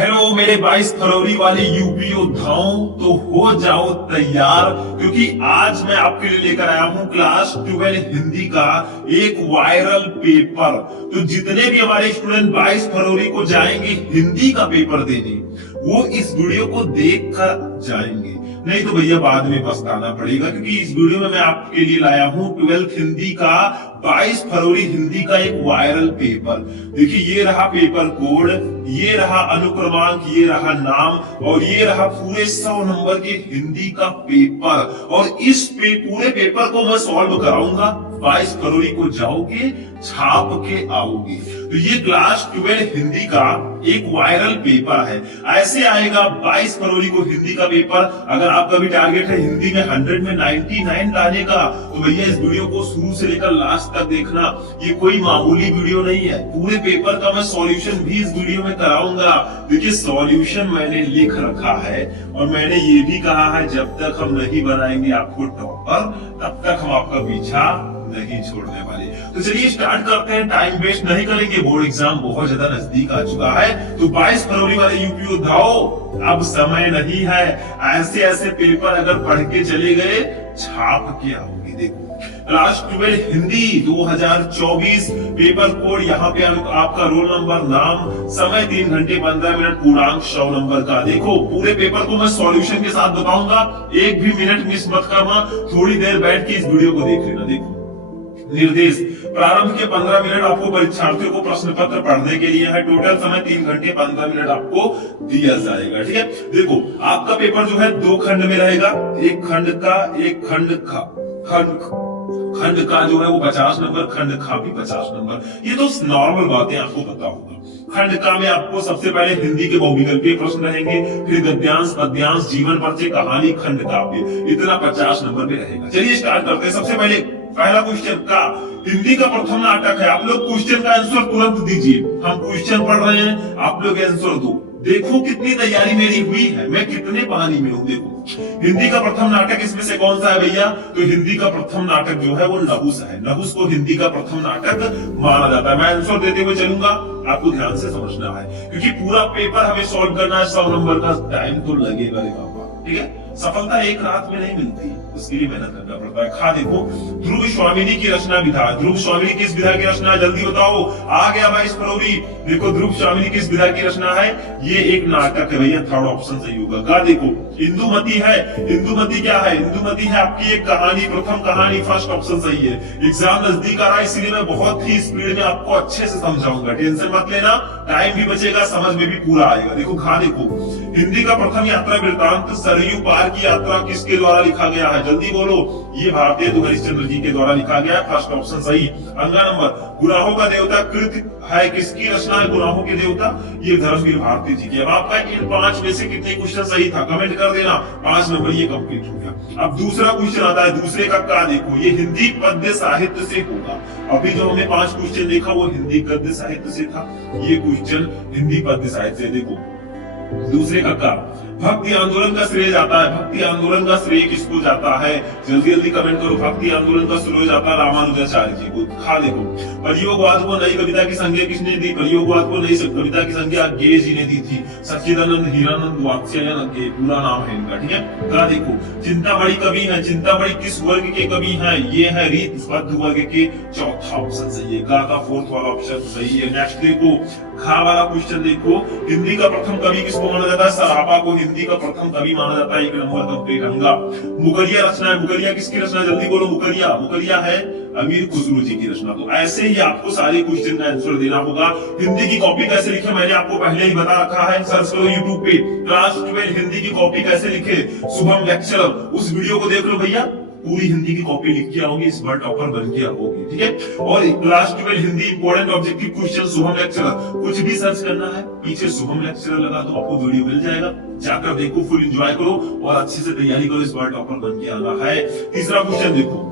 Hello मेरे 22 फरवरी वाले UP योद्धाओं, तो हो जाओ तैयार क्योंकि आज मैं आपके लिए लेकर आया हूं क्लास 12 हिंदी का एक वायरल पेपर। तो जितने भी हमारे स्टूडेंट 22 फरवरी को जाएंगे हिंदी का पेपर देने, वो इस वीडियो को देख कर जाएंगे, नहीं तो भैया बाद में पछताना पड़ेगा। क्योंकि इस वीडियो में मैं आपके लिए लाया हूं 12th हिंदी का 22 फरवरी हिंदी का एक वायरल पेपर। देखिए, ये रहा पेपर कोड, ये रहा अनुक्रमांक, ये रहा नाम और ये रहा पूरे 100 नंबर के हिंदी का पेपर। और इस पूरे पेपर को मैं सॉल्व कराऊंगा। 22 फरवरी को जाओगे, छाप के आओगे। तो ये क्लास 12 हिंदी का एक वायरल पेपर है। ऐसे आएगा 22 फरवरी को हिंदी का पेपर। अगर आपका भी टारगेट है हिंदी में 100 में 99 लाने का, तो भैया इस वीडियो को शुरू से लेकर लास्ट तक देखना। ये कोई मामूली वीडियो नहीं है, पूरे पेपर का मैं सॉल्यूशन भी इस वीडियो में कराऊंगा। देखिए, सॉल्यूशन मैंने लिख रखा है और मैंने ये भी कहा है जब तक हम नहीं बनाएंगे आपको टॉपर, तब तक हम आपका पीछा नहीं छोड़ने वाले। तो चलिए स्टार्ट करते हैं, टाइम वेस्ट नहीं करेंगे। बोर्ड एग्जाम बहुत ज्यादा नजदीक आ चुका है, तो 22 फरवरी वाले यूपी योद्धाओं, अब समय नहीं है। ऐसे ऐसे पेपर अगर पढ़ के चले गए, छाप के आओगे। देखो, क्लास 12 हिंदी 2024 पेपर कोड, यहाँ पे आपका रोल नंबर, नाम, समय 3 घंटे 15 मिनट, पूर्णांक 100 नंबर का। देखो, पूरे पेपर को मैं सॉल्यूशन के साथ बताऊंगा, एक भी मिनट मिस मत करना। थोड़ी देर बैठ के इस वीडियो को देख लेना। देखो, निर्देश, प्रारंभ के 15 मिनट आपको परीक्षार्थियों को प्रश्न पत्र पढ़ने के लिए है। टोटल समय 3 घंटे 15 मिनट आपको दिया जाएगा। ठीक है, देखो आपका पेपर जो है 2 खंड में रहेगा। एक खंड का, एक खंड का, खंड का जो है वो 50 नंबर, खंड का भी 50 नंबर। ये तो नॉर्मल बातें आपको पता होगा। खंड का में आपको सबसे पहले हिंदी के बहुविकल्पीय प्रश्न रहेंगे, फिर गद्यांश, पद्यांश, जीवन परिचय, कहानी, खंड काव्य, इतना 50 नंबर में रहेगा। चलिए स्टार्ट करते हैं। सबसे पहले पहला क्वेश्चन का हिंदी का प्रथम नाटक है। आप लोग क्वेश्चन का आंसर तुरंत दीजिए। हम क्वेश्चन पढ़ रहे हैं, आप लोग आंसर दो। देखो कितनी तैयारी मेरी हुई है, मैं कितने पानी में हूँ। देखो, हिंदी का प्रथम नाटक इसमें से कौन सा है भैया? तो हिंदी का प्रथम नाटक जो है वो नहुस है। नहुस को हिंदी का प्रथम नाटक माना जाता है। मैं आंसर देते हुए चलूंगा, आपको ध्यान से समझना है क्योंकि पूरा पेपर हमें सॉल्व करना है। 100 नंबर का टाइम तो लगेगा रे बाबा। ठीक है, सफलता एक रात में नहीं मिलती, उसके लिए मेहनत करना पड़ता है। खा देखो, ध्रुव स्वामिनी की रचना विधा। ध्रुव स्वामिनी किस विधा की रचना है? जल्दी बताओ। आ गया 22 फरवरी। देखो, ध्रुव स्वामिनी किस विधा की रचना है? ये एक नाटक है भैया, थर्ड ऑप्शन सही होगा। गा देखो, इंदुमती है। इंदुमती क्या है? इंदुमती है आपकी एक कहानी, प्रथम कहानी, फर्स्ट ऑप्शन सही है। एग्जाम नजदीक आ रहा है, इसलिए मैं बहुत ही स्पीड में आपको अच्छे से समझाऊंगा। टेंशन मत लेना, टाइम भी बचेगा, समझ में भी पूरा आएगा। देखो, खा देखो, हिंदी का प्रथम यात्रा वृत्तांत सरयू पार की यात्रा किसके द्वारा लिखा गया है? जल्दी बोलो। ये भारतीय हरिश्चंद्र जी के द्वारा लिखा गया है, फर्स्ट ऑप्शन सही। अगला नंबर, गुनाहों का देवता कृत है, किसकी रचना है? गुनाहों के देवता, ये धर्मवीर भारती जी की। अब आपका इन 5 में से कितने क्वेश्चन सही था कमेंट कर देना। 5 नंबर ये कंप्लीट हो गया। अब दूसरा क्वेश्चन आता है, दूसरे का देखो, ये हिंदी पद्य साहित्य से होगा। अभी जो हमने 5 क्वेश्चन देखा वो हिंदी गद्य साहित्य से था, ये क्वेश्चन हिंदी पद्य साहित्य से। देखो, दूसरे का भक्ति आंदोलन का श्रेय जाता है। भक्ति आंदोलन का श्रेय किसको जाता है? जल्दी जल्दी कमेंट करो। भक्ति आंदोलन का श्रेय जाता है रामानुजाचार्य जी को। खा देखो, परियोगवाद को नई कविता की संज्ञा किसने दी? परियोगवाद को नई कविता की संज्ञा गे जी ने दी थी। सच्चिदानंद हीरानंद वात्स्यायन गे पूरा नाम है इनका। ठीक है, खा देखो, चिंतामणि कवि है। चिंतामणि किस वर्ग के कवि हैं? ये है रीतबद्ध वर्ग के, चौथा ऑप्शन सही है। गा का 4th वाला ऑप्शन सही है। नेक्स्ट देखो, खा वाला क्वेश्चन देखो, हिंदी का प्रथम कवि किसको माना जाता है? सरापा को हिंदी का प्रथम कवि माना जाता है। 1 नंबर कंप्लीट। अंगा, मुकरिया रचना है। मुकरिया किसकी रचना? जल्दी बोलो। मुकरिया, मुकरिया है अमीर खुसरो जी की रचना। तो ऐसे ही आपको सारे क्वेश्चन का आंसर देना होगा। हिंदी की कॉपी कैसे लिखे मैंने आपको पहले ही बता रखा है, सर्च करो यूट्यूब पे, क्लास 12 हिंदी की कॉपी कैसे लिखे, शुभम लेक्चरर, उस वीडियो को देख लो भैया। पूरी हिंदी की कॉपी लिख के आओगे, इस बार टॉपर बन के आओगे। ठीक है, और class 12 Hindi important objective question Shubham lecturer, कुछ भी सर्च करना है पीछे शुभम लेक्चरर लगा दो, आपको वीडियो मिल जाएगा। जाकर देखो, फुल एंजॉय करो और अच्छे से तैयारी करो, इस बार टॉपर बन के आना है। तीसरा क्वेश्चन देखो,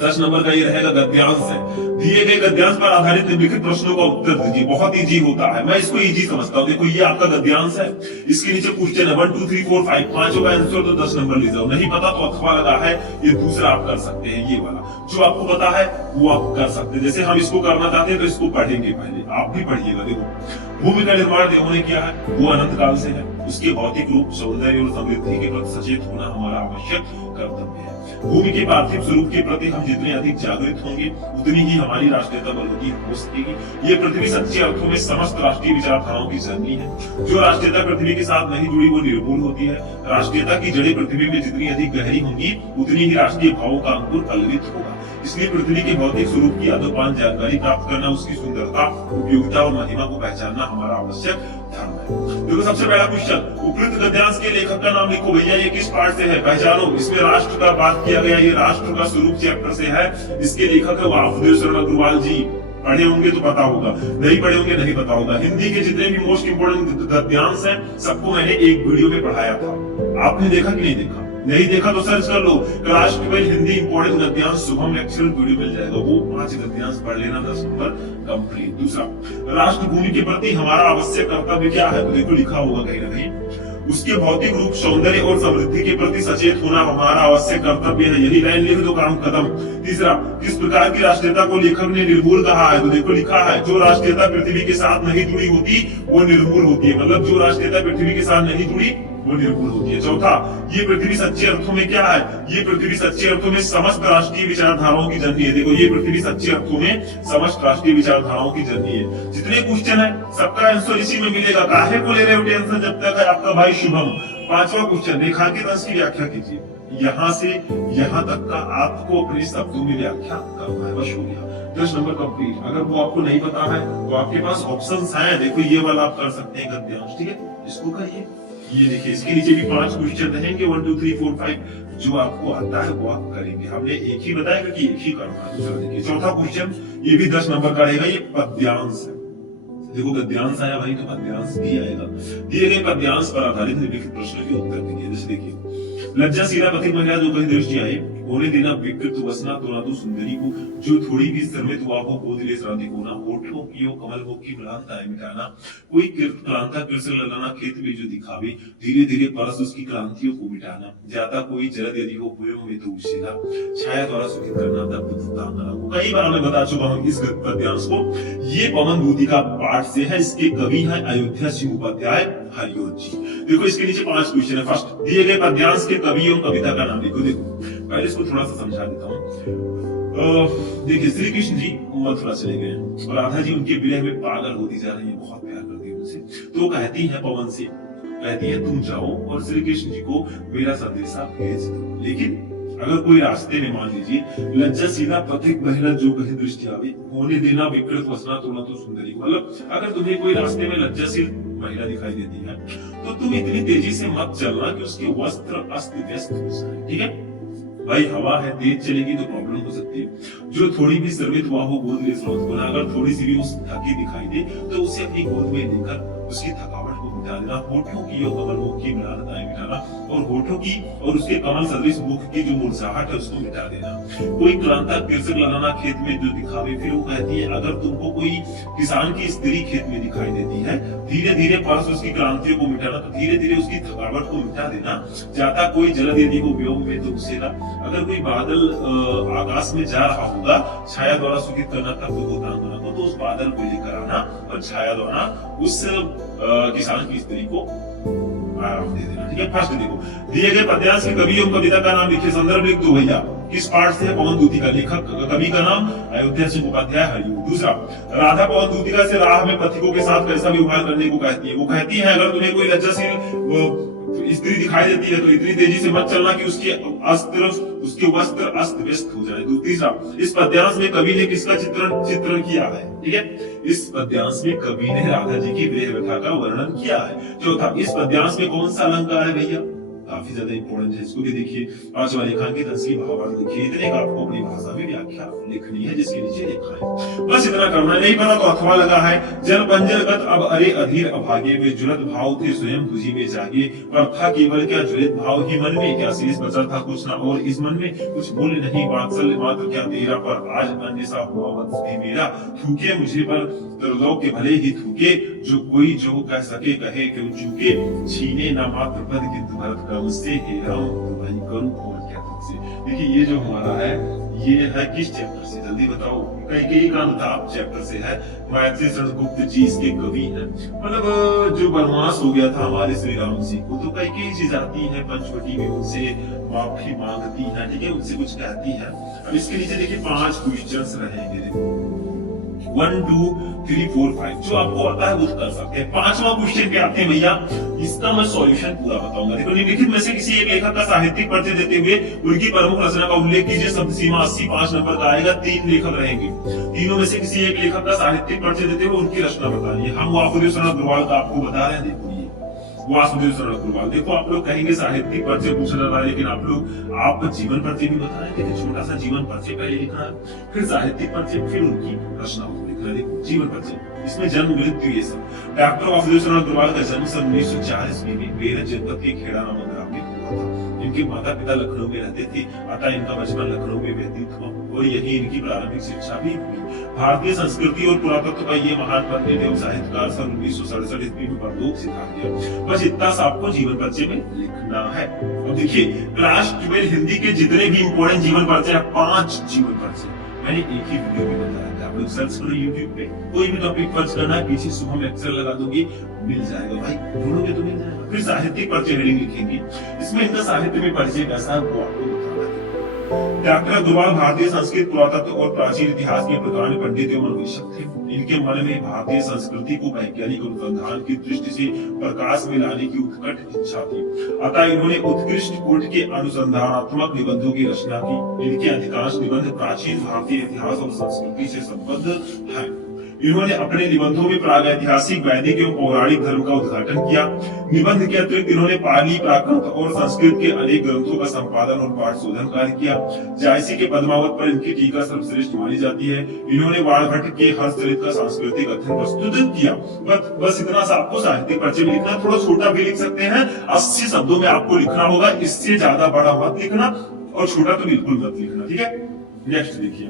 10 नंबर का ये रहेगा गद्यांश है। दिए गए गद्यांश पर आधारित निम्नलिखित प्रश्नों का उत्तर दीजिए। बहुत इजी होता है, मैं इसको इजी समझता हूँ। देखो ये आपका गद्यांश है, इसके नीचे क्वेश्चन है 1 2 3 4 5, पांचों का आंसर तो 10 नंबर ले जाओ। नहीं पता तो अथवा लगा है, ये दूसरा आप कर सकते हैं। ये वाला जो आपको पता है वो आप कर सकते हैं। जैसे हम इसको करना चाहते हैं तो इसको पढ़ेंगे, पहले आप भी पढ़िएगा। देखो भूमि का निर्माण देवों ने किया है, वो अनंत काल से है। उसके भौतिक रूप, सौंदर्य और समृद्धि के प्रति सचेत होना हमारा आवश्यक कर्तव्य है। भूमि के पार्थिव स्वरूप के प्रति हम जितने अधिक जागृत होंगे उतनी ही हमारी राष्ट्रीयता बलवती हो सकेगी। ये पृथ्वी सच्चे अर्थों में समस्त राष्ट्रीय विचारधाराओं की जननी है। जो राष्ट्रीयता पृथ्वी के साथ नहीं जुड़ी वो निर्मूल होती है। राष्ट्रीयता की जड़ें पृथ्वी में जितनी अधिक गहरी होंगी उतनी ही राष्ट्रीय भावों का अंकुर पल्लवित होगा। इसलिए पृथ्वी के भौतिक स्वरूप की आदोपान जानकारी प्राप्त करना, उसकी सुंदरता, उपयोगिता और महिमा को पहचानना हमारा आवश्यक धर्म है। देखो सबसे पहला क्वेश्चन, उपयुक्त गद्यांश के लेखक का नाम लिखो। भैया ये किस पार्ट से है, पहचानो। इसमें राष्ट्र का बात किया गया, ये राष्ट्र का स्वरूप चैप्टर से है। इसके लेखक है वासुदेव शरण अग्रवाल जी। पढ़े होंगे तो पता होगा, नहीं पढ़े होंगे नहीं पता होगा। हिंदी के जितने भी मोस्ट इंपोर्टेंट गद्यांश हैं सबको मैंने एक वीडियो में पढ़ाया था। आपने देखा कि नहीं देखा? नहीं देखा तो सर्च कर लो, क्लास 12 हिंदी इंपोर्टेंट गद्यांश शुभम लेक्चर वीडियो मिल जाएगा। वो 5 गद्यांश पढ़ लेना, 10 नंबर कंप्लीट। दूसरा, राष्ट्र भूमि के प्रति हमारा आवश्यक कर्तव्य क्या है? तो देखो लिखा होगा कहीं ना कहीं, उसके भौतिक रूप, सौंदर्य और समृद्धि के प्रति सचेत होना हमारा आवश्यक कर्तव्य है। यही लाइन लिख दो, काम खत्म। तीसरा, किस प्रकार की राष्ट्रीयता को लेखक ने निर्मूल कहा है? तो देखो लिखा है, जो राष्ट्रीयता पृथ्वी के साथ नहीं जुड़ी होती वो निर्मूल होती है। मतलब जो राष्ट्रीयता पृथ्वी के साथ नहीं जुड़ी वो निर्मूल होती है। चौथा, ये पृथ्वी सच्चे अर्थों में क्या है? ये पृथ्वी सच्चे अर्थों में समस्त राष्ट्रीय विचारधाराओं की जननी है। देखो ये पृथ्वी सच्चे अर्थों में समस्त राष्ट्रीय विचारधाराओं की जननी है। जितने क्वेश्चन है सबका आंसर इसी में मिलेगा। काहे को ले रहे हो टेंशन जब तक है आपका भाई शुभम। पांचवा क्वेश्चन, रेखांकित अंश की व्याख्या कीजिए। यहाँ से यहाँ तक का आपको अपने शब्दों में व्याख्या करना है, बस हो गया। 10 नंबर कंप्लीट। अगर वो आपको नहीं पता है तो आपके पास ऑप्शंस हैं। देखो ये वाला आप कर सकते हैं गद्यांश, ठीक है, इसको करिए। ये देखिए इसके नीचे भी 5 क्वेश्चन रहेंगे, 1 2 3 4 5। जो आपको आता है वो आप करेंगे। हमने एक ही बताया कि एक ही करना है। दूसरा देखिए, चौथा क्वेश्चन ये भी 10 नंबर का रहेगा। ये पद्यांश है। देखो गद्यांश आया भाई तो पद्यांश भी आएगा। दिए गए पद्यांश पर आधारित निम्नलिखित प्रश्न के उत्तर दीजिए। जैसे देखिए, लज्जाशीला पथिक महिला जो कहीं दृष्टि आए, होने देना विकृत वसना तो ना तो सुंदरी को, जो थोड़ी भी श्रमित हुआ हो गोद ले श्रांति को ना, होठों की ओ कमल मुख की म्लानता है मिटाना, कोई क्लांता कृष्ण ललाना खेत में जो दिखावे, धीरे धीरे परस उसकी क्रांतियों को मिटाना, जाता कोई जरद यदि हो हुए में तो उछेला, छाया द्वारा सुखित करना तब तांगना को। कई बार मैं बता चुका हूं इस पद्यांश को। ये पवन दूती का पाठ से है। इसके कवि है अयोध्या सिंह उपाध्याय हरियोत जी। देखो इसके नीचे 5 क्वेश्चन है। फर्स्ट, दिए गए पद्यांश के कवि एवं कविता का नाम लिखो। देखो पहले इसको थोड़ा सा समझा देता हूँ। देखिए श्री कृष्ण जी मथुरा चले गए और राधा जी उनके विरह में पागल होती जा रही है, बहुत प्यार करती है उनसे। तो कहती है पवन से, कहती है तुम जाओ और श्री कृष्ण जी को मेरा संदेशा भेज दो। लेकिन अगर कोई रास्ते में मान लीजिए लज्जाशीला पथिक महिला जो कहीं दृष्टि आवे, होने देना विकृत वसना तो ना तो सुंदरी को। मतलब अगर तुम्हें कोई रास्ते में लज्जाशील महिला दिखाई देती है तो तुम इतनी तेजी से मत चलना कि उसके वस्त्र अस्त व्यस्त हो जाए, ठीक है भाई। हवा है, तेज चलेगी तो प्रॉब्लम हो सकती है। जो थोड़ी भी श्रमित हुआ हो गोद ले श्रांत को ना, अगर थोड़ी सी भी उस थकी दिखाई दे तो उसे अपनी गोद में लेकर उसकी थकावट को मिटा देना। होठों की और कमल मुख की म्लानताएं मिटाना, और होठों की और उसके कमल सदृश मुख की जो मुरझाहट है उसको मिटा देना। कोई क्लांता कृषक ललाना खेत में जो दिखावे, फिर वो कहती है अगर तुमको कोई किसान की स्त्री खेत में दिखाई देती है, धीरे धीरे परस उसकी क्रांतियों को मिटाना, तो धीरे धीरे उसकी थकावट को मिटा देना। जाता कोई जलद यदि को व्योम में तो उसेला, अगर कोई बादल आकाश में जा रहा होगा, छाया द्वारा सुखित करना तब तो तांगना को, तो उस बादल को लेकर आना और छाया द्वारा उस किसान की स्त्री को आराम दे देना, ठीक है। फर्स्ट देखो, दिए गए पद्यांश के कवि एवं कविता का नाम लिखिए। संदर्भ लिख दो भैया, किस पाठ से है? पवन दूतिका। लेखक कवि का नाम अयोध्या सिंह उपाध्याय हरियोत। दूसरा, राधा पवन दूतिका से राह में पथिकों के साथ कैसा व्यवहार करने को कहती है? वो कहती है अगर तुम्हें कोई लज्जाशील स्त्री दिखाई देती है तो इतनी तेजी से मत चलना कि उसके वस्त्र अस्त व्यस्त हो जाए। तीसरा, इस पद्यांश में कवि ने किसका चित्रण किया है? ठीक है, इस पद्यांश में कवि ने राधा जी की विरह व्यथा का वर्णन किया है। चौथा, इस पद्यांश में कौन सा अलंकार है भैया? काफी ज्यादा इंपॉर्टेंट है, इसको भी देखिए। पांचवा, रेखांकित असली भावार्थ लिखिए। इतने का आपको अपनी भाषा में व्याख्या लिखनी है जिसके नीचे लिखा है, बस इतना करना है। नहीं पता तो अथवा लगा है। जल पंजरगत अब अरे अधीर अभागे, वे ज्वलत भाव थे स्वयं तुझी में जागे, पर था केवल क्या ज्वलित भाव ही मन में, क्या शेष बचा था कुछ न और इस मन में, कुछ मूल्य नहीं वात्सल्य मात्र क्या तेरा, पर आज अन्य सा हुआ वंश भी मेरा, थूके मुझे पर त्रिलोक के भले ही थूके, जो कोई जो कह सके कहे क्यों चूके, छीने न मात्र पद किंतु भरत क्रम से, हे राम भाई करूं और क्या तुमसे। देखिए ये जो हमारा है ये है किस चैप्टर से, जल्दी बताओ। कई का अनुताप चैप्टर से है। मैथिली गुप्त जी इसके कवि हैं। मतलब जो वनवास हो गया था हमारे श्री राम जी को, तो कई चीज आती है, पंचवटी में उनसे माफी मांगती है, ठीक है, उनसे कुछ कहती है। अब इसके नीचे देखिए 5 क्वेश्चंस रहेंगे, देखो 1 2 3 4 5, जो आपको आता है वो कर सकते हैं। 5वां क्वेश्चन क्या आते हैं भैया, इसका मैं सॉल्यूशन पूरा बताऊंगा। देखो, निम्नलिखित में से किसी एक लेखक का साहित्यिक परिचय देते हुए उनकी प्रमुख रचना का उल्लेख कीजिए। शब्द सीमा 80 5 नंबर का आएगा। 3 लेखक रहेंगे, तीनों में से किसी एक लेखक का साहित्यिक परिचय देते हुए उनकी रचना बताइए। हम वासुदेव शरण अग्रवाल का आपको बता रहे हैं। देखो वासुदेव शरण अग्रवाल, देखो आप लोग कहेंगे साहित्यिक परिचय पूछा जा रहा है, लेकिन आप जीवन परिचय भी बता रहे हैं। छोटा सा जीवन परिचय पहले लिखना है, फिर साहित्यिक परिचय, फिर उनकी रचना लिखना। देखो जीवन परिचय, इसमें जन्म मृत्यु ये सब। डॉक्टर वासुदेव शरण अग्रवाल का जन्म सन 1904 ईस्वी में बेरज जनपद के खेड़ा नामक ग्राम में हुआ था। इनके माता पिता लखनऊ में रहते थे, अतः इनका बचपन लखनऊ में व्यतीत हुआ और यही इनकी प्रारंभिक शिक्षा भी हुई। भारतीय संस्कृति और पुरातत्व का ये महान पंडित एवं साहित्यकार सन 1967 ईस्वी में परलोक सिद्धांत दिया। बस इतना सा आपको जीवन परिचय में लिखना है। अब देखिए क्लास 12 हिंदी के जितने भी इंपॉर्टेंट जीवन परिचय है, 5 जीवन परिचय मैंने एक ही वीडियो में बताया था। आप लोग सर्च करो यूट्यूब पे, कोई भी टॉपिक सर्च करना है, पीछे शुभम एक्सेल लगा दोगे, मिल जाएगा भाई, ढूंढोगे तो मिल जाएगा। फिर साहित्यिक परिचय हेडिंग लिखेंगे, इसमें इनका साहित्य में परिचय कैसा है वो आपको बताना है। डॉक्टर अग्रवाल भारतीय संस्कृत, पुरातत्व और प्राचीन इतिहास के प्रधान पंडित एवं अन्वेषक थे। इनके मन में भारतीय संस्कृति को वैज्ञानिक अनुसंधान की दृष्टि से प्रकाश में लाने की उत्कट इच्छा थी, अतः इन्होंने उत्कृष्ट कोटि के अनुसंधानात्मक निबंधों की रचना की। इनके अधिकांश निबंध प्राचीन भारतीय इतिहास और संस्कृति से संबद्ध हैं। इन्होंने अपने निबंधों में प्रागैतिहासिक, वैदिक एवं पौराणिक धर्म का उद्घाटन किया। निबंध के अतिरिक्त इन्होंने पाली, प्राकृत और संस्कृत के अनेक ग्रंथों का संपादन और पाठ शोधन कार्य किया। जायसी के पद्मावत पर इनकी टीका सर्वश्रेष्ठ मानी जाती है। इन्होंने वाणभट्ट के हर्षचरित का सांस्कृतिक अध्ययन प्रस्तुत किया। बस इतना सा आपको साहित्यिक परिचय में लिखना, थोड़ा छोटा भी लिख सकते हैं, 80 शब्दों में आपको लिखना होगा, इससे ज्यादा बड़ा मत लिखना और छोटा तो बिल्कुल मत लिखना, ठीक है। नेक्स्ट देखिए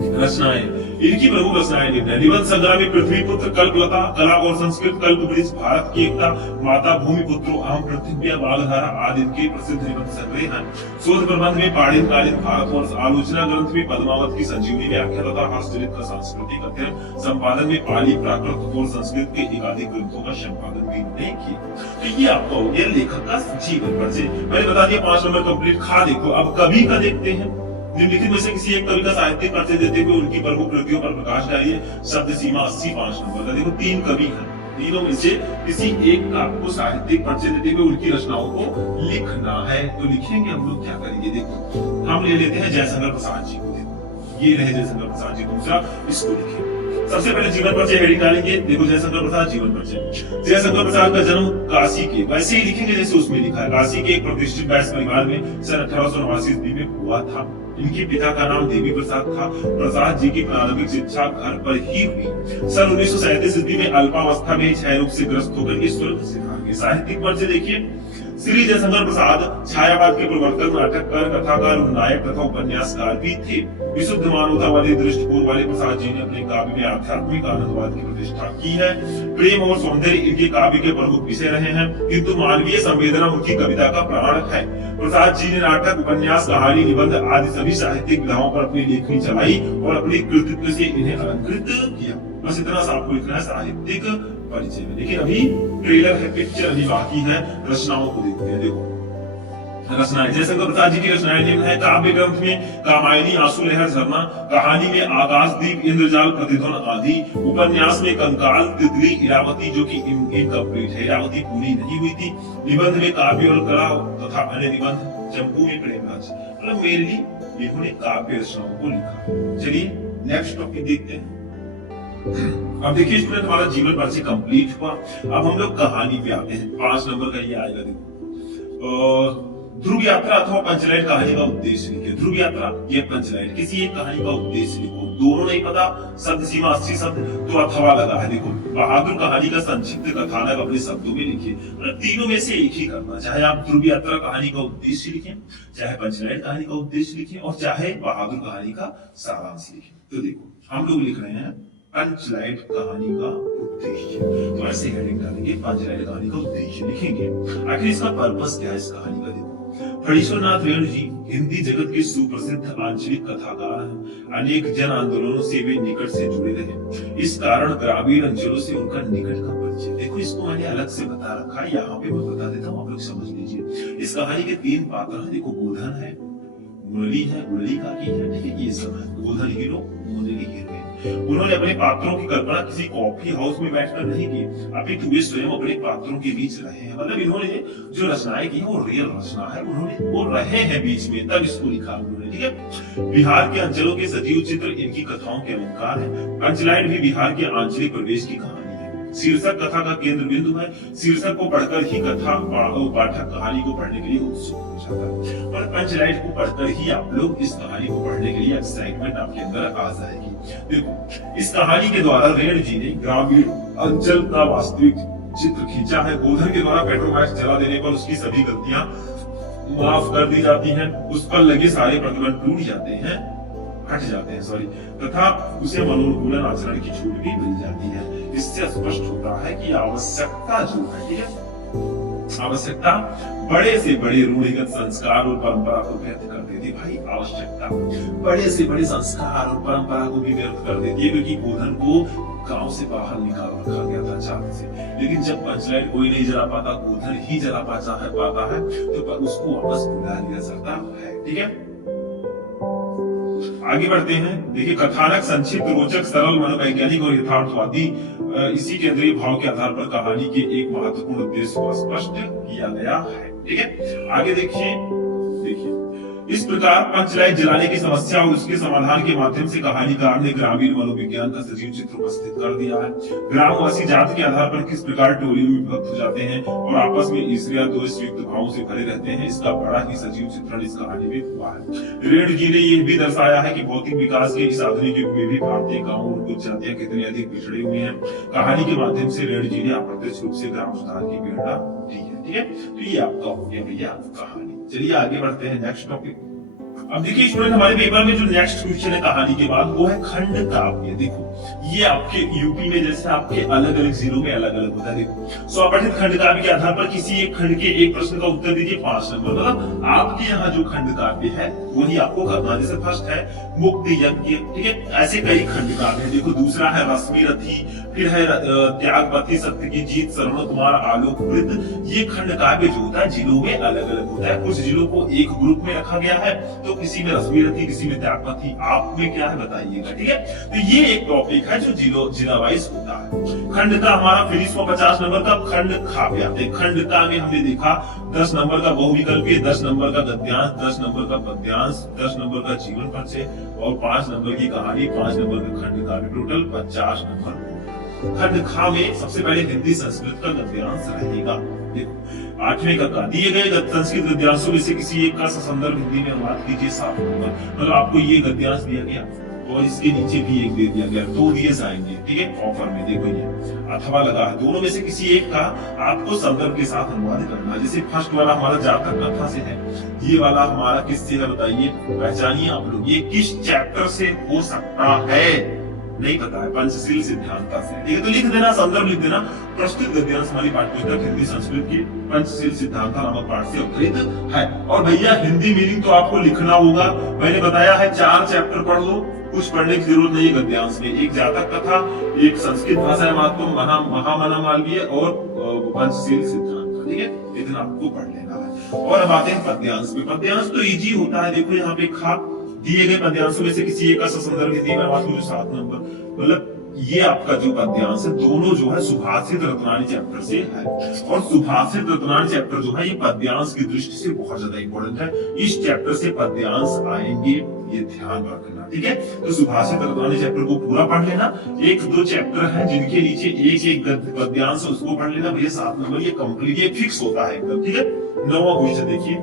रचनाएं, इनकी प्रमुख रचनाएं निबंध संग्रह में पृथ्वी पुत्र, कल्पलता, कला और संस्कृत, कल्पवृक्ष, भारत की एकता, माता भूमि पुत्रो अहम पृथ्वी, बालधारा आदि इनके प्रसिद्ध निबंध संग्रह हैं। शोध प्रबंध में पाणिन कालीन भारतवर्ष, आलोचना ग्रंथ में पद्मावत की संजीवनी व्याख्या तथा हर्षचरित का सांस्कृतिक अध्ययन, संपादन में पाली, प्राकृत और संस्कृत के एकाधिक ग्रंथों का संपादन भी इन्होंने किया। तो ये आपका हो गया लेखक का जीवन परिचय। मैंने बता दिया 5 नंबर कंप्लीट। खा देखो, अब कवि का देखते हैं। निम्नलिखित में से किसी एक कवि का साहित्यिक परिचय देते हुए उनकी प्रमुख कृतियों पर प्रकाश डालिए। शब्द सीमा 80 5 नंबर का। देखो 3 कवि हैं, तीनों में से किसी एक का आपको साहित्यिक परिचय देते हुए उनकी रचनाओं को लिखना है। तो लिखेंगे हम लोग, क्या करेंगे, देखो हम ले लेते हैं जयशंकर प्रसाद जी को। देखो ये रहे जयशंकर प्रसाद जी, दूसरा इसको लिखेंगे। सबसे पहले जीवन परिचय हेडिंग डालेंगे। देखो जयशंकर प्रसाद जीवन परिचय। जयशंकर प्रसाद का जन्म काशी के, वैसे ही लिखेंगे जैसे उसमें लिखा है, काशी के एक प्रतिष्ठित वैश्य परिवार में सन 1889 ईस्वी में हुआ था। इनके पिता का नाम देवी प्रसाद था। प्रसाद जी की प्रारंभिक शिक्षा घर पर ही हुई। सन 1937 ईस्वी में अल्पावस्था में क्षय रोग से ग्रस्त होकर ये स्वर्ग सिधार गए। साहित्यिक परिचय देखिए, श्री जयशंकर प्रसाद छायावाद के प्रवर्तक, नाटककार, कथाकार, नायक तथा उपन्यासकार भी थे। विशुद्ध मानवतावादी दृष्टिकोण वाले प्रसाद जी ने अपने काव्य में आध्यात्मिक आनंदवाद की प्रतिष्ठा की है। प्रेम और सौंदर्य इनके काव्य के प्रमुख विषय रहे हैं, किंतु मानवीय संवेदना उनकी कविता का प्राण है। प्रसाद जी ने नाटक, उपन्यास, कहानी, निबंध आदि सभी साहित्यिक विधाओं पर अपनी लेखनी चलाई और अपने कृतित्व से इन्हें अलंकृत किया। बस इतना सा आपको लिखना है साहित्यिक परिचय में। लेकिन अभी ट्रेलर है, पिक्चर अभी बाकी है, रचनाओं को देखते हैं। देखो रचनाएं, जयशंकर प्रसाद जी की रचनाएं निम्न है। काव्य ग्रंथ में कामायनी, आंसू लहर, झरना, कहानी में आकाशदीप, इंद्रजाल, प्रतिध्वन आदि, उपन्यास में कंकाल, तितली, इरावती जो कि इनकम्प्लीट है, इरावती पूरी नहीं हुई थी। निबंध में काव्य और कला तथा अन्य निबंध, चंपू में प्रेमराज। मतलब मेनली इन्होंने काव्य रचनाओं को लिखा। चलिए नेक्स्ट टॉपिक देखते हैं। अब देखिए स्टूडेंट, हमारा जीवन परिचय कंप्लीट हुआ। अब हम लोग कहानी पे आते हैं। 5 नंबर का ये आएगा। देखो ध्रुव यात्रा अथवा पंचलाइट कहानी का उद्देश्य लिखे। ध्रुव यात्रा या पंचलाइट किसी एक कहानी का उद्देश्य लिखो। दोनों नहीं पता, शब्द सीमा 80 शब्द तो अथवा लगा है। देखो, बहादुर कहानी का संक्षिप्त कथानक अपने शब्दों में लिखिए। मतलब तीनों में से एक ही करना, चाहे आप ध्रुव यात्रा कहानी का उद्देश्य लिखें, चाहे पंचलाइट कहानी का उद्देश्य लिखें, और चाहे बहादुर कहानी का सारांश लिखें। तो देखो, हम लोग लिख रहे हैं पंचलाइट कहानी का उद्देश्य, तो ऐसे हेडिंग डालेंगे, पंचलाइट कहानी का उद्देश्य लिखेंगे। आखिर इसका पर्पस क्या है इस कहानी का? देखो, फणीश्वरनाथ रेणु जी हिंदी जगत के सुप्रसिद्ध आंचलिक कथाकार हैं। अनेक जन आंदोलनों से वे निकट से जुड़े रहे, इस कारण ग्रामीण अंचलों से उनका निकट का परिचय। देखो, इसको मैंने अलग से बता रखा है, यहाँ पे मैं बता देता हूँ, आप लोग समझ लीजिए। इस कहानी के 3 पात्र हैं। देखो, गोधन है, मुरली है, मुरली काकी है, ठीक है, ये सब है। गोधन हीरो, मुरली हीरोइन। उन्होंने अपने पात्रों की कल्पना किसी कॉफी हाउस में बैठकर नहीं की, अपितु वे स्वयं अपने पात्रों के बीच रहे हैं। मतलब इन्होंने जो रचनाएं की है वो रियल रचना है, उन्होंने वो रहे हैं बीच में, तब इसको लिखा उन्होंने, ठीक है। बिहार के अंचलों के सजीव चित्र इनकी कथाओं के अलंकार है। पंचलाइट भी बिहार के आंचलिक प्रदेश की कहानी है। शीर्षक कथा का केंद्र बिंदु है। शीर्षक को पढ़कर ही कथा पाठक कहानी को पढ़ने के लिए उत्सुक हो जाता है। और पंचलाइट को पढ़कर ही आप लोग इस कहानी को पढ़ने के लिए एक्साइटमेंट आपके अंदर आ जाएगी। देखो, इस कहानी के द्वारा रेणु जी ने ग्रामीण अंचल का वास्तविक चित्र खींचा है। गोधन के द्वारा पेट्रोमाक्स जला देने पर उसकी सभी गलतियां माफ कर दी जाती हैं, उस पर लगे सारे प्रतिबंध टूट जाते हैं, हट जाते हैं, सॉरी, तथा उसे मनोनुकूलन आचरण की छूट भी मिल जाती है। इससे स्पष्ट होता है कि आवश्यकता जो है, ठीक है, आवश्यकता बड़े से बड़े रूढ़िगत संस्कार और परंपरा को व्यर्थ कर देती। भाई, आवश्यकता बड़े से बड़े संस्कार और परंपरा को भी व्यर्थ कर देती है, क्योंकि गोधन को गांव से बाहर निकाल रखा गया था चाक से। लेकिन जब पंचलाइट कोई नहीं जला पाता, गोधन ही जला पाता है, तो उसको वापस बुला लिया जाता है, ठीक है। आगे बढ़ते हैं। देखिए, कथानक संक्षिप्त, रोचक, सरल, मनोवैज्ञानिक और यथार्थवादी, इसी केंद्रीय भाव के आधार पर कहानी के एक महत्वपूर्ण उद्देश्य को स्पष्ट किया गया है, ठीक है। आगे देखिए, इस प्रकार पंचलाइट जलाने की समस्या और उसके समाधान के माध्यम से कहानीकार ने ग्रामीण मनोविज्ञान का सजीव चित्र उपस्थित कर दिया है। ग्रामवासी जाति के आधार पर किस प्रकार टोलियों में विभक्त हो जाते हैं और आपस में ईर्ष्या द्वेष युक्त भावों से भरे रहते हैं, इसका बड़ा ही सजीव चित्रण इस कहानी में हुआ है। रेणु जी ने यह भी दर्शाया है कि भौतिक विकास के इस आधुनिक युग में भी भारतीय गाँव और कुछ जातियां कितनी अधिक पिछड़े हुए हैं। कहानी के माध्यम से रेणु जी ने अप्रत्यक्ष रूप से ग्राम सुधार की प्रेरणा दी है, ठीक है। तो ये आपका हो गया भैया कहानी। चलिए आगे बढ़ते हैं नेक्स्ट टॉपिक। अब देखिए स्टूडेंट, हमारे पेपर में जो नेक्स्ट क्वेश्चन है कहानी के बाद, वो है खंड काव्य। देखो, ये आपके यूपी में जैसे आपके अलग अलग जिलों में अलग अलग होता है। देखो, स्वपठित खंड काव्य के आधार पर किसी एक खंड के एक प्रश्न का उत्तर दीजिए 5 नंबर। मतलब आपके यहाँ जो खंड काव्य है वही आपको करना। जैसे फर्स्ट है मुक्ति यज्ञ, ठीक है, ऐसे कई खंड काव्य है। देखो, दूसरा है रश्मि रथी, फिर है त्यागपति, सत्य की जीत, शरणो तुम्हारा आलोक वृत्त। ये खंड काव्य जो होता है जिलों में अलग अलग होता है। कुछ जिलों को एक ग्रुप में रखा गया है, तो किसी में रश्मि रथी, किसी में त्यागपति, आप में क्या है बताइएगा, ठीक है। तो ये एक टॉपिक है जो जिला वाइज होता है। खंड का हमारा फिर इसको 50 नंबर का खंड काव्य। खंड का में हमने देखा 10 नंबर का बहुविकल्पीय, 10 नंबर का गद्यांश, 10 नंबर का पद्यांश, 10 नंबर का जीवन परिचय और 5 नंबर की कहानी, 5 नंबर का खंड काव्य, टोटल 50 नंबर। खंड खा में सबसे पहले हिंदी संस्कृत का गद्यांश रहेगा। 8वें का दिए गए संस्कृत गद्यांशों में से किसी एक का संदर्भ हिंदी में अनुवाद कीजिए 7 नंबर। मतलब आपको ये गद्यांश दिया गया और इसके नीचे भी एक दे दिया गया, 2 दिए जाएंगे, ठीक है। ऑफर में देखो ये अथवा लगा है, दोनों में से किसी एक का आपको संदर्भ के साथ अनुवाद करना है। जैसे फर्स्ट वाला हमारा जातक कथा से है, ये वाला हमारा किससे है बताइए, पहचानिए आप लोग, ये किस चैप्टर से हो सकता है, नहीं पता है, पंचशील सिद्धांत से, ठीक है। तो लिख देना, संदर्भ लिख देना। प्रस्तुत गद्यांश हमारी पाठ्यपुस्तक हिंदी संस्कृत की पंचशील सिद्धांत नामक पाठ से अवतरित है। और भैया हिंदी मीनिंग तो आपको लिखना होगा। मैंने बताया है 4 चैप्टर पढ़ लो, कुछ पढ़ने की जरूरत नहीं है गद्यांश में। एक जातक कथा, एक संस्कृत भाषा महत्व, महामना मालवीय और पंचशील सिद्धांत, ठीक है। इतना आपको पढ़ लेना है। और अब आते हैं पद्यांश में। पद्यांश तो इजी होता है। देखो यहाँ पे खा दिए गए पद्यांशों में से किसी एक का संदर्भ हिंदी में अनुवाद कीजिए 7 नंबर। मतलब ये आपका जो पद्यांश है दोनों जो है सुभाषित रत्नावली चैप्टर से है, और सुभाषित रत्नावली चैप्टर जो है ये पद्यांश की दृष्टि से बहुत ज्यादा इंपॉर्टेंट है। इस चैप्टर से पद्यांश आएंगे, ये ध्यान रखना, ठीक है। तो सुभाषित रत्नावली चैप्टर को पूरा पढ़ लेना। एक दो चैप्टर हैं जिनके नीचे एक एक पद्यांश उसको पढ़ लेना भैया, 7 नंबर ये कंप्लीट, ये फिक्स होता है एकदम, ठीक है। 9वां क्वेश्चन देखिए,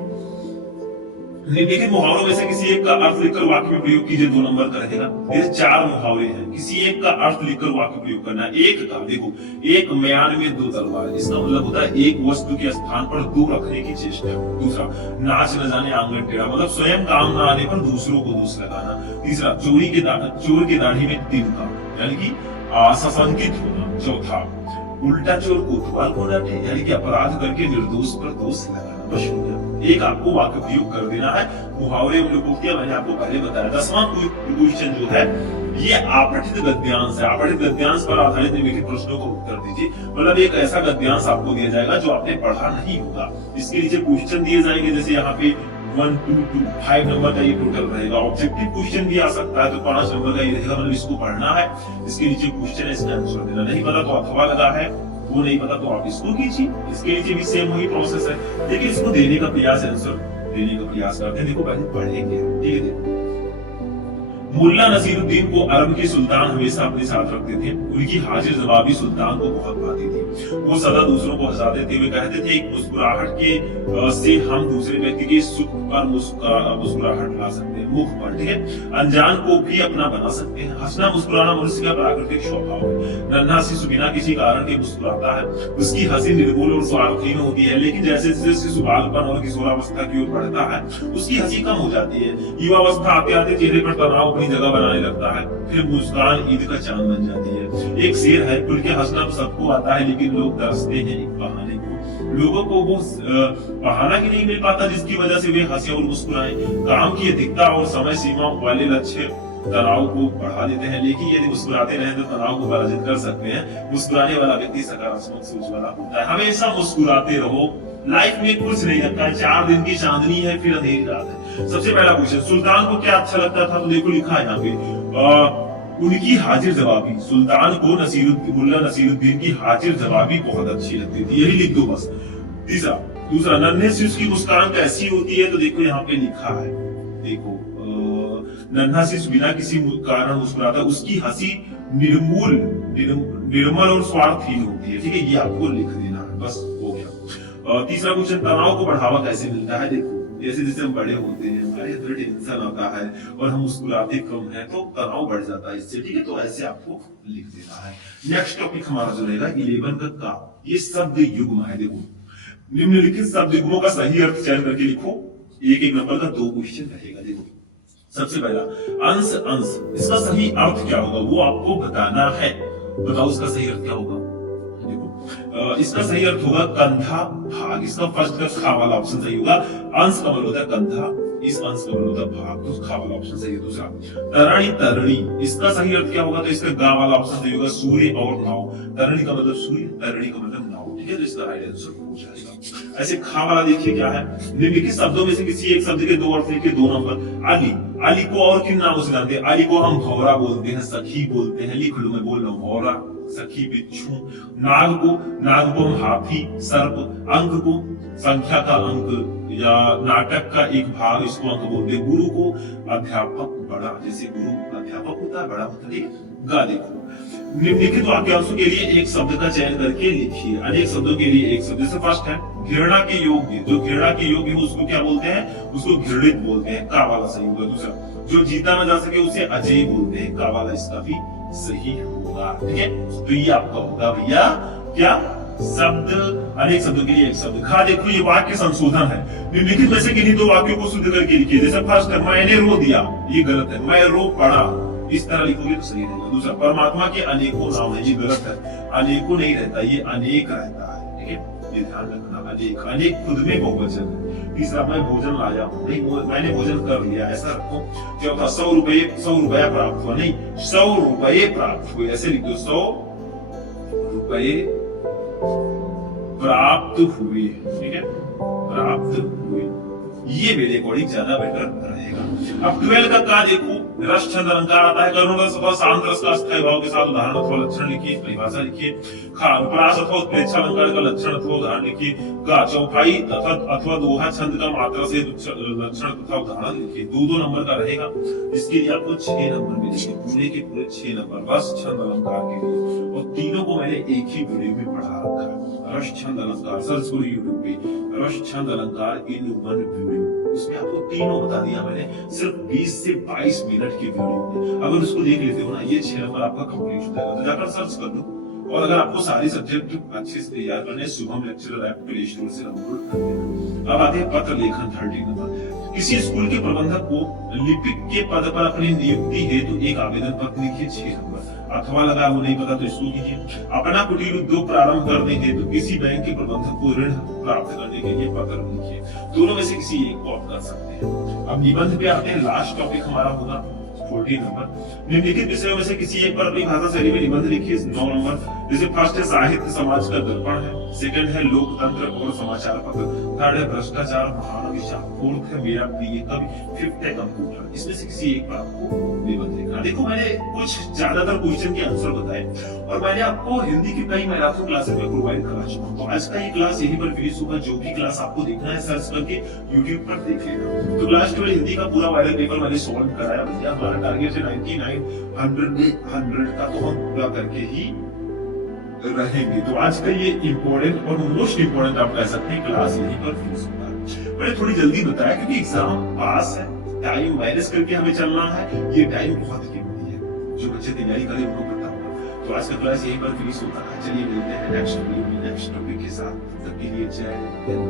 निम्नलिखित मुहावरों में से किसी एक का अर्थ लिखकर वाक्य में प्रयोग कीजिए, 2 नंबर का रहेगा। ये 4 मुहावरे हैं, किसी एक का अर्थ लिखकर वाक्य प्रयोग करना है। एक का देखो, एक म्यान में 2 तलवार, इसका मतलब होता है एक वस्तु के स्थान पर 2 रखने की चेष्टा। दूसरा, नाच न जाने आंगन टेढ़ा, मतलब स्वयं काम न आने पर दूसरों को दोष लगाना। तीसरा, चोर की दाढ़ी में तिनका, यानी कि सशंकित होना। चौथा, उल्टा चोर कोतवाल को डांटे, यानी कि अपराध करके निर्दोष पर दोष लगाना। एक आपको वाक्य प्रयोग कर देना है। मुहावरे मैंने आपको पहले बताया। 10वां क्वेश्चन जो है ये आपठित गद्यांश है। आपठित गद्यांश पर आधारित निम्नलिखित प्रश्नों को उत्तर दीजिए। मतलब एक ऐसा गद्यांश आपको दिया जाएगा जो आपने पढ़ा नहीं होगा। इसके नीचे क्वेश्चन दिए जाएंगे, जैसे यहाँ पे 1 2 2 5 नंबर का ये टोटल रहेगा। ऑब्जेक्टिव क्वेश्चन भी आ सकता है तो 5 नंबर का ये रहेगा, मतलब इसको पढ़ना है। इसके नीचे क्वेश्चन है, इसका आंसर देना। नहीं पता तो अथवा लगा है, वो नहीं पता तो आप इसको कीजिए। इसके नीचे भी सेम वही प्रोसेस है, लेकिन इसको देने का प्रयास, आंसर देने का प्रयास करते हैं। देखो पहले पढ़ेंगे, ठीक है। मुल्ला नसीरुद्दीन को अरब के सुल्तान हमेशा अपने साथ रखते थे। उनकी हाजिर जवाबी सुल्तान को बहुत भाती थी। वो सदा दूसरों को हंसा देते हुए कहते थे, एक मुस्कुराहट के से हम दूसरे व्यक्ति के सुख पर मुस्कुराहट ला सकते हैं, मुख पर, ठीक है। अनजान को भी अपना बना सकते हैं। हंसना मुस्कुराना मनुष्य का प्राकृतिक स्वभाव है। नन्हा शिशु बिना किसी कारण के मुस्कुराता है। उसकी हंसी निर्मूल और स्वार्थहीन होती है, लेकिन जैसे जैसे शिशु बालपन और किशोरावस्था की ओर बढ़ता है उसकी हंसी कम हो जाती है। युवावस्था आते आते चेहरे पर तनाव अपनी जगह बनाने लगता है। फिर मुस्कान ईद का चांद बन जाती है। एक शेर है, खुल के हंसना तो सबको आता है, लेकिन लोग तरसते हैं एक बहाने को। लोगों को वो बहाना ही नहीं मिल पाता जिसकी वजह से वे हंसे और मुस्कुराएं। काम की अधिकता और समय सीमा वाले लक्ष्य तनाव को बढ़ा देते हैं, लेकिन यदि मुस्कुराते रहे तो तनाव को पराजित कर सकते हैं। मुस्कुराने वाला व्यक्ति सकारात्मक सोच वाला होता है। हमेशा मुस्कुराते रहो। लाइफ में कुछ नहीं रखा है, 4 दिन की चांदनी है, फिर अंधेरी रात है। सबसे पहला क्वेश्चन, सुल्तान को क्या अच्छा लगता था? तो देखो लिखा है यहाँ पे, उनकी हाजिर जवाबी। सुल्तान को मुल्ला नसीरुद्दीन की हाजिर जवाबी बहुत अच्छी लगती थी, यही लिख दो बस। दूसरा, नन्हे शिशु की मुस्कान कैसी होती है? तो देखो यहाँ पे लिखा है, देखो नन्हा शिशु बिना किसी कारण मुस्कुराता, उसकी हंसी निर्मल और स्वार्थहीन होती है, ठीक है। ये आपको लिख देना है, बस हो गया। तीसरा क्वेश्चन, तनाव को बढ़ावा कैसे मिलता है? देखो जैसे जैसे हम बड़े होते हैं, हमारे अंदर टेंशन आता है और हम मुस्कुराते कम है तो तनाव बढ़ जाता है इससे, ठीक है। तो ऐसे आपको लिख देना है। नेक्स्ट टॉपिक हमारा जो रहेगा 11 का, ये शब्द युग्म है। देखो निम्नलिखित शब्द युग्मों का सही अर्थ चयन करके लिखो। एक एक नंबर का 2 क्वेश्चन रहेगा। देखो सबसे पहला, अंश अंश, इसका सही अर्थ क्या होगा वो आपको बताना है। बताओ इसका सही अर्थ क्या होगा? इसका सही अर्थ होगा कंधा भाग। इसका फर्स्ट का खा वाला ऑप्शन सही होगा। अंश का मतलब होता है कंधा, इस अंश का मतलब होता है भाग, तो खा वाला ऑप्शन सही है। दूसरा, तरणी तरणी, इसका सही अर्थ क्या होगा? तो इसका गा वाला ऑप्शन सही होगा। सूर्य और नाव, तरणी का मतलब सूर्य, तरणी का मतलब नाव, ठीक है। तो इसका राइट आंसर हो जाएगा। ऐसे खा वाला देखिए क्या है, निम्नलिखित शब्दों में से किसी एक शब्द के 2 अर्थ लिखे, 2 नंबर। अली, अली को और किन नामों से जानते हैं? अली को हम भौरा बोलते हैं, सखी बोलते हैं। लिख लो, मैं बोल रहा हूँ, भौरा, सखी, बिच्छू। नाग को हम हाथी, सर्प। अंक को संख्या का अंक या नाटक का एक भाग, इसको अंक बोलते हैं। गुरु को अध्यापक, बड़ा, जैसे गुरु अध्यापक होता है, बड़ा होता है। गा देखो, निम्नलिखित वाक्यांशों के लिए एक शब्द का चयन करके लिखिए। अनेक शब्दों के लिए एक शब्द। जैसे फर्स्ट है घृणा के योग्य, जो घृणा के योग्य है उसको क्या बोलते हैं? उसको घृणित बोलते हैं, का वाला सही होगा। दूसरा, जो जीता न जा सके उसे अजय बोलते हैं, का वाला इसका भी सही होगा, ठीक है। तो ये आपका होगा भैया क्या? शब्द, अनेक शब्दों के लिए एक शब्द। खा देखो, ये वाक्य संशोधन है। निम्नलिखित में से किन्हीं 2 वाक्यों को शुद्ध करके लिखिए। जैसे फर्स्ट है, मैंने रो दिया, ये गलत है। मैं रो पड़ा, इस तरह लिखोगे तो सही रहेगा। दूसरा, परमात्मा के अनेकों नाम है, ये गलत है। अनेकों नहीं रहता, ये अनेक रहता है, ठीक है। ये ध्यान रखना, अनेक, अनेक खुद में बहुवचन है। तीसरा, मैं भोजन लाया हूँ, नहीं मैंने भोजन कर लिया, ऐसा रखो। चौथा, 100 रुपया प्राप्त हुआ, नहीं 100 रुपये प्राप्त हुए, ऐसे लिख दो, 100 रुपये प्राप्त हुए, ठीक है, प्राप्त हुए। ये मेरे अकॉर्डिंग ज्यादा बेटर रहेगा। अब 12 का देखो, रस छंद अलंकार आता है। करुण रस अथवा शांत रस का अस्थायी भाव के साथ उदाहरण अथवा लक्षण लिखिए, परिभाषा लिखिए। प्रास अथवा उत्प्रेक्षा अलंकार का लक्षण अथवा उदाहरण लिखिए। चौपाई अथवा दोहा छंद का मात्रा से लक्षण तथा उदाहरण लिखिए। 2-2 नंबर का रहेगा, इसके लिए आपको 6 नंबर मिलेंगे, पूरे के पूरे 6 नंबर रस छंद अलंकार के लिए। और तीनों को मैंने एक ही वीडियो में पढ़ा रखा है। रस छंद अलंकार सर्च करो यूट्यूब पे, रस छंद अलंकार इन वन वीडियो, उसमें आपको तीनों बता दिया मैंने, सिर्फ 20 से 22 मिनट की वीडियो में। अगर उसको देख लेते हो ना, ये 6 नंबर आपका कंप्लीट हो जाएगा। तो जाकर सर्च कर लो। और अगर आपको सारे सब्जेक्ट अच्छे से तैयार करने, Shubham lecturer app play store से डाउनलोड कर लेना। अब आते हैं पत्र लेखन 30 नंबर। किसी स्कूल के प्रबंधक को लिपिक के पद पर अपनी नियुक्ति हेतु एक आवेदन पत्र लिखिए, 6 नंबर। अथवा लगा वो नहीं पता तो इसको कीजिए। अपना कुटीर उद्योग प्रारंभ करने हेतु किसी बैंक के प्रबंधक को ऋण प्राप्त करने के लिए पत्र लिखिए। दोनों में से किसी एक को आप कर सकते हैं। अब निबंध पे आते हैं, लास्ट टॉपिक हमारा होगा 14 नंबर। निम्नलिखित विषयों में से किसी एक पर अपनी भाषा शैली में निबंध लिखिए, 9 नंबर। जैसे फर्स्ट है साहित्य समाज का दर्पण है, सेकंड है लोकतंत्र और समाचार पत्र, थर्ड है भ्रष्टाचार महानविशा, फोर्थ है मेरा प्रिय कवि, फिफ्थ है कंप्यूटर। इसमें से किसी एक पर आपको निबंध लिखना। देखो मैंने कुछ ज्यादातर क्वेश्चन के आंसर बताए और मैंने आपको हिंदी की कई मैराथन क्लासेस में प्रोवाइड करा चुका हूं। तो आज का ये क्लास यहीं पर फिनिश होगा। जो भी क्लास आपको देखना है सर्च करके यूट्यूब पर देख लेना। तो क्लास 12 हिंदी का पूरा वायरल पेपर मैंने सॉल्व कराया भैया। हमारा टारगेट है 99, 100 का, तो हम पूरा करके ही रहेंगे। तो आज का ये इम्पोर्टेंट और मोस्ट इम्पोर्टेंट आप कह सकते हैं क्लास यहीं पर फिनिश होगा। मैंने थोड़ी जल्दी बताया क्योंकि एग्जाम पास है, टाइम मैनेज करके हमें चलना है। ये टाइम बहुत कीमती है, जो बच्चे तैयारी करें उनको पता होगा। तो आज का क्लास यहीं पर फिनिश होता है। चलिए मिलते हैं नेक्स्ट वीडियो में नेक्स्ट टॉपिक के साथ। तब तक के लिए जय हिंद।